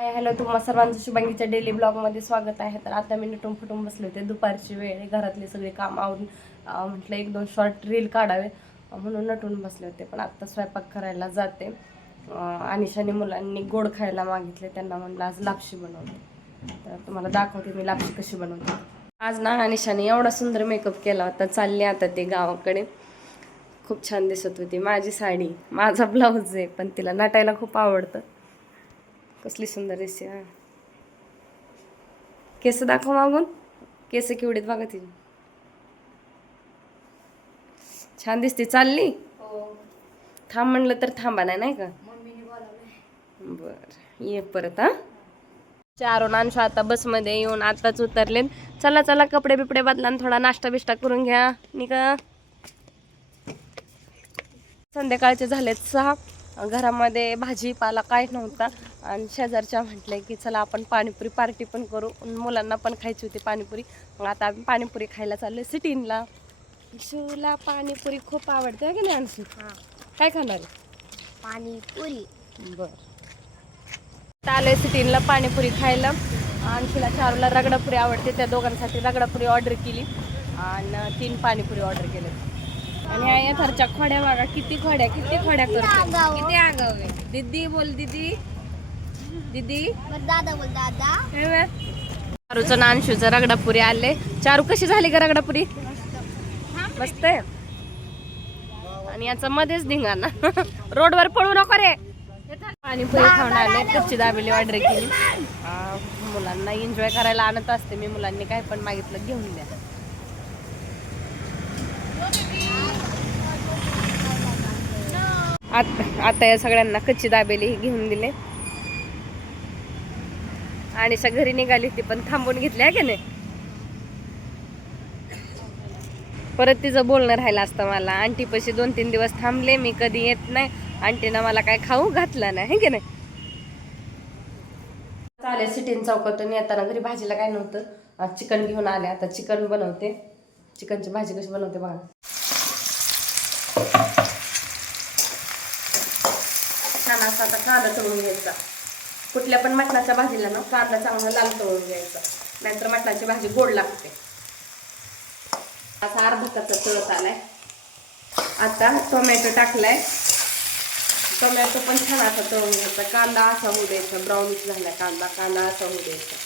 Hi hello तुम्हा सर्वांचं शुभांगीच्या daily ब्लॉगमध्ये स्वागत आहे. तर आता मी नटून फुटून बसले होते. दुपारची वेळ घरातले सगळे काम आवरून म्हटलं एक दोन शॉर्ट रील काढावे. म्हणून नटून बसले होते. पण आत्ता स्वयंपाक करायला जाते. अनिशाने मुलांनी गोड खायला मागितले. त्यांना म्हणलं आज लापशी बनवते. तर तुम्हाला दाखवते मी लापशी कशी बनवते. आज ना अनिशाने एवढा सुंदर मेकअप केला होता. चालले आता ते गावाकडे. खूप छान दिसत होती. माझी साडी माझा ब्लाऊज आहे पण तिला नटायला खूप आवडतं. कसली सुंदर दिसते हा केस दाखव मागून. केस केवढीत बघा तिची. छान दिसते. चालली? थांब म्हणलं तर थांबा नाही नाही का? बर. ये परत हा. चारून अंशू आता बसमध्ये येऊन. आताच उतरले चला चला कपडे बिपडे बदला थोडा नाश्ता बिष्टा करून घ्या. निका संध्याकाळचे झालेत सहा. घरामध्ये भाजीपाला काय नव्हता. आणि शेजारच्या म्हटले की चला आपण पाणीपुरी पार्टी पण करू. मुलांना पण खायची होती पाणीपुरी. मग आता आम्ही पाणीपुरी खायला चाललोय सिटीनला. अंशूला पाणीपुरी खूप आवडते है की नाही अंशू? काय खाणार? पाणीपुरी. बर. आलोय सिटीनला पाणीपुरी खायला. अंशूला चारूला रगडापुरी आवडते. त्या दोघांसाठी रगडापुरी ऑर्डर केली. आणि तीन पाणीपुरी ऑर्डर केले आणि या यथारच्या खोड्या बघा किती खोड्या किती खोड्या करते. किती आगाव आहे. दीदी बोल दीदी. दीदी. दादा बोल दादा. चारूचं ना अंशूचं रगडापुरी आले. चारू कशी झाली का रगडापुरी? मस्त आहे. आणि याचा मध्येच धिंगाणा. रोडवर पळू नको रे. पाणीपुरी खाऊन आले. कच्ची दाबेली ऑर्डर केली मुलांना एन्जॉय करायला आणत असते. मी मुलांनी काय पण मागितलं घेऊन द्या. आता आता या सगळ्यांना कच्ची दाबेली घेऊन दिले. आणि स घरी निघाली ती पण थांबून घेतली आहे की नाही? परत तिचं बोलणं राहिलं असतं मला आंटी पशी दोन तीन दिवस थांबले मी कधी येत नाही. आंटीनं मला काय खाऊ घातलं नाही हे की नाही? चालेल सिटीन चौकातून येताना घरी भाजीला काय नव्हतं. चिकन घेऊन आले आता चिकन बनवते. चिकनची भाजी कशी बनवते बघा. छान असा आता कांदा तळून घ्यायचा. कुठल्या पण मटणाच्या भाजीला ना कांदा चांगला लाल तळून घ्यायचा. नाहीतर मटणाची भाजी गोड लागते. असा अर्धा कच्चा तळत आलाय. आता टोमॅटो टाकलाय. टोमॅटो पण छान असा तळून घ्यायचा. कांदा असा होऊ द्यायचा. ब्राउनिश झाला कांदा कांदा असा होऊ द्यायचा.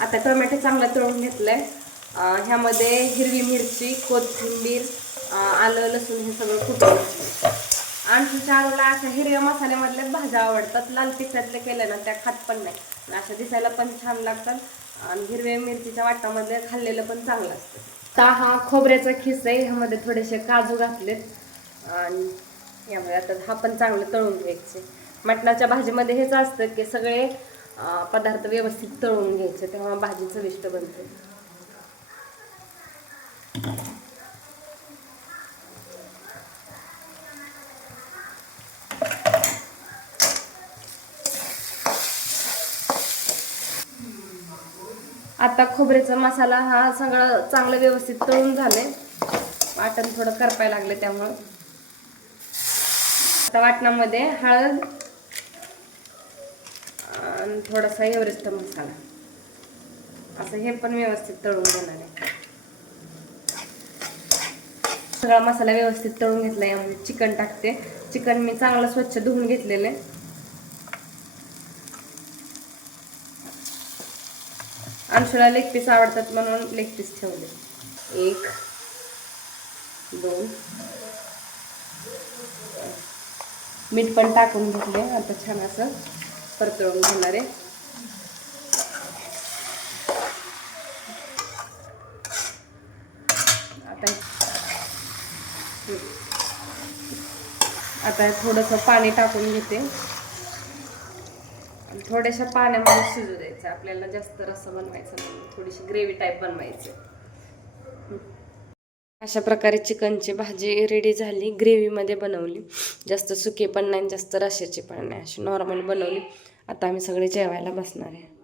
आता टोमॅटो चांगला तळून घेतलं आहे ह्यामध्ये हिरवी मिरची कोथिंबीर आलं लसूण हे सगळं खूप आणखी चारूला अशा हिरव्या मसाल्यामधल्याच भाज्या आवडतात. लाल तिखटातल्या केल्या ना त्या खात पण नाही. अशा दिसायला पण छान लागतात. आणि हिरव्या मिरचीच्या वाटामध्ये खाल्लेलं पण चांगलं असतं. आता हा खोबऱ्याचा खिस आहे. ह्यामध्ये थोडेसे काजू घातलेत. आणि यामध्ये आता हा पण चांगलं तळून घ्यायचे. मटणाच्या भाजीमध्ये हेच असतं की सगळे पदार्थ व्यवस्थित तळून घ्यायचं तेव्हा भाजी चविष्ट बनते. आता खोबऱ्याचा मसाला हा सगळं चांगलं व्यवस्थित तळून झाले. वाटण थोडं करपाय लागले त्यामुळं. आता वाटणामध्ये हळद आणि थोडासा एव्हरेस्ट मसाला. असं हे पण व्यवस्थित तळून घेणार आहे. सगळा मसाला व्यवस्थित तळून घेतला यामध्ये चिकन टाकते. चिकन मी चांगलं स्वच्छ धुवून घेतलेलं आहे. अंशुला लेग पीस आवडतात म्हणून लेग पीस ठेवले. एक दोन. मीठ पण टाकून घेतले आता छान असं. परतळून घेणार आहे. आता आता थोडंसं पाणी टाकून घेते. थोड्याशा पाण्यामध्ये शिजू द्यायचं. आपल्याला जास्त रस्सा बनवायचा नाही. थोडीशी ग्रेव्ही टाईप बनवायची. अशा प्रकारे चिकनची भाजी रेडी झाली ग्रेव्हीमध्ये बनवली. जास्त सुके पण नाही जास्त रश्याचे पण नाही अशी नॉर्मल बनवली. आता आम्ही सगळे जेवायला बसणार आहे.